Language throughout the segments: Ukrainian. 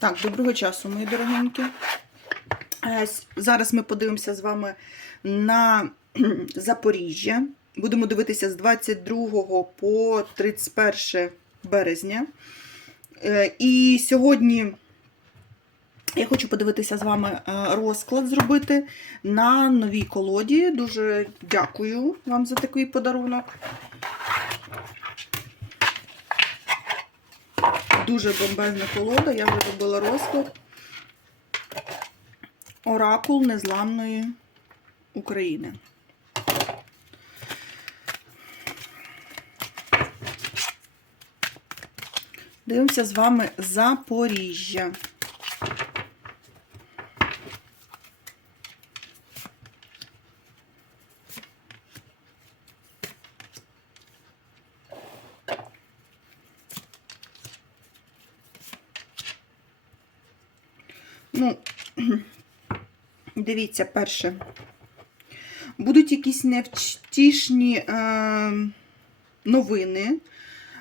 Так, доброго часу, мої дорогенькі. Е, Зараз ми подивимося з вами на Запоріжжя. Будемо дивитися з 22 по 31 березня. Е, І сьогодні я хочу подивитися з вами е, розклад зробити на новій колоді. Дуже дякую вам за такий подарунок. Дуже бомбезна колода, я вже робила розклад. Оракул Незламної України. Дивимося з вами Запоріжжя. Ну, дивіться, перше. Будуть якісь невтішні е, новини.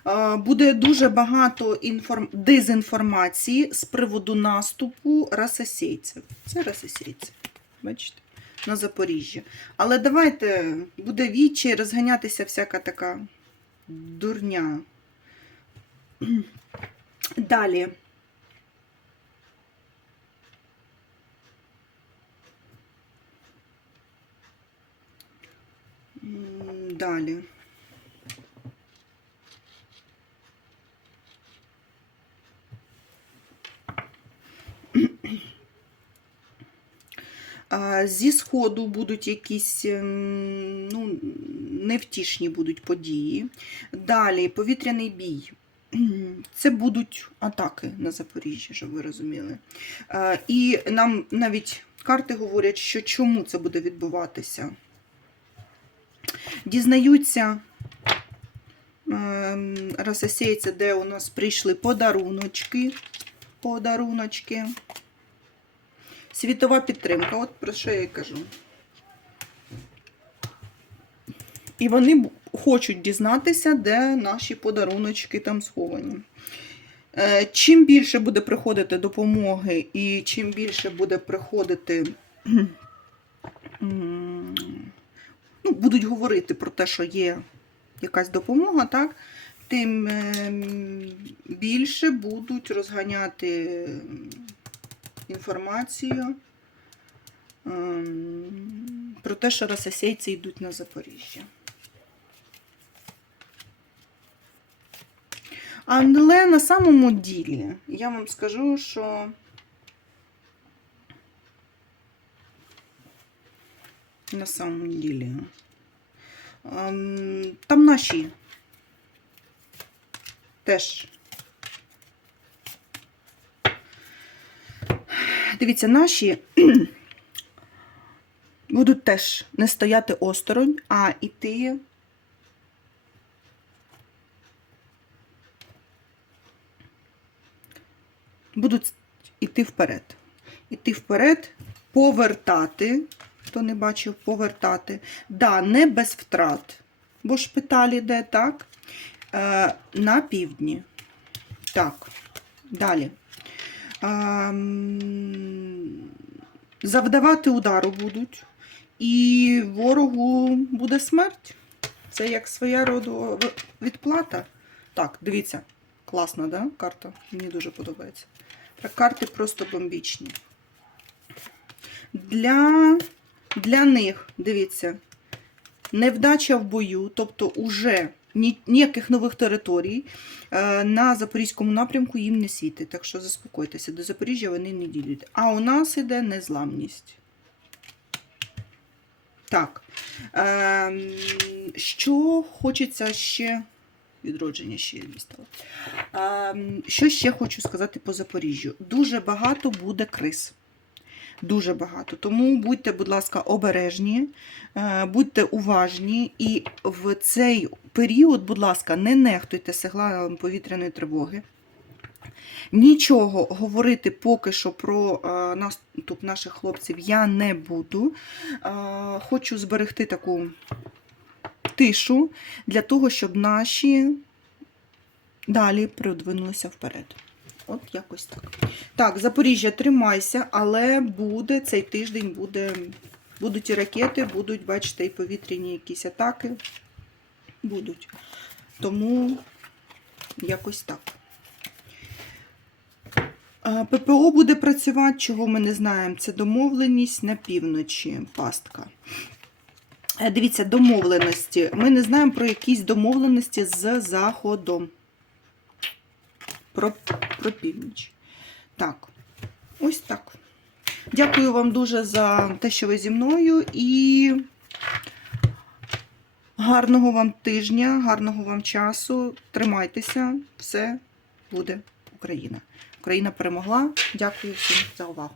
Е, буде дуже багато інформ... дезінформації з приводу наступу расосійців. Це расосійці. Бачите? На Запоріжжя. Але давайте буде вічі розганятися всяка така дурня. Далі. Далі. Зі сходу будуть якісь ем, ну, невтішні будуть події. Далі повітряний бій. Це будуть атаки на Запоріжжя, щоб ви розуміли. І нам навіть карти говорять, що чому це буде відбуватися. Дізнаються ем, розсосіється, де у нас прийшли подаруночки. Подаруночки. Світова підтримка, от про що я кажу. І вони хочуть дізнатися, де наші подаруночки там сховані. Е, Чим більше буде приходити допомоги, і чим більше буде приходити, ну, будуть говорити про те, що є якась допомога, так, тим ем, більше будуть розганяти ем, інформацію ем, про те, що рососійці йдуть на Запоріжжя. Але на самому ділі я вам скажу, що на самому ділі ем, там наші теж. Дивіться, наші будуть теж не стояти осторонь, а йти будуть йти вперед. Іти вперед, повертати, хто не бачив, повертати. Да, не без втрат, бо шпиталь іде, так? Е, на півдні. Так, далі. Ем, завдавати удару будуть, і ворогу буде смерть. Це як своя роду відплата. Так, дивіться, класна, да, карта? Мені дуже подобається. Так, карти просто бомбічні. Для, для них, дивіться, невдача в бою, тобто уже ніяких нових територій е, на Запорізькому напрямку їм не світить. Так що заспокойтеся, до Запоріжжя вони не ділять. А у нас іде незламність. Так. Ем, що хочеться ще. Відродження ще дістала. Ем, що ще хочу сказати по Запоріжжю? Дуже багато буде криз. Дуже багато. Тому будьте, будь ласка, обережні, е, будьте уважні і в цей період, будь ласка, не нехтуйте сигналом повітряної тривоги. Нічого говорити поки що про е, наступ наших хлопців я не буду. Е, хочу зберегти таку тишу для того, щоб наші далі продвинулися вперед. От якось так. Так, Запоріжжя, тримайся, але буде цей тиждень буде, будуть і ракети, будуть, бачите, і повітряні якісь атаки. Будуть. Тому якось так. ППО буде працювати, чого ми не знаємо. Це домовленість на півночі. Пастка. Е, Дивіться, домовленості. Ми не знаємо про якісь домовленості з Заходом. Про, про північ. Так, ось так. Дякую вам дуже за те, що ви зі мною. І гарного вам тижня, гарного вам часу. Тримайтеся, все буде Україна. Україна перемогла. Дякую всім за увагу.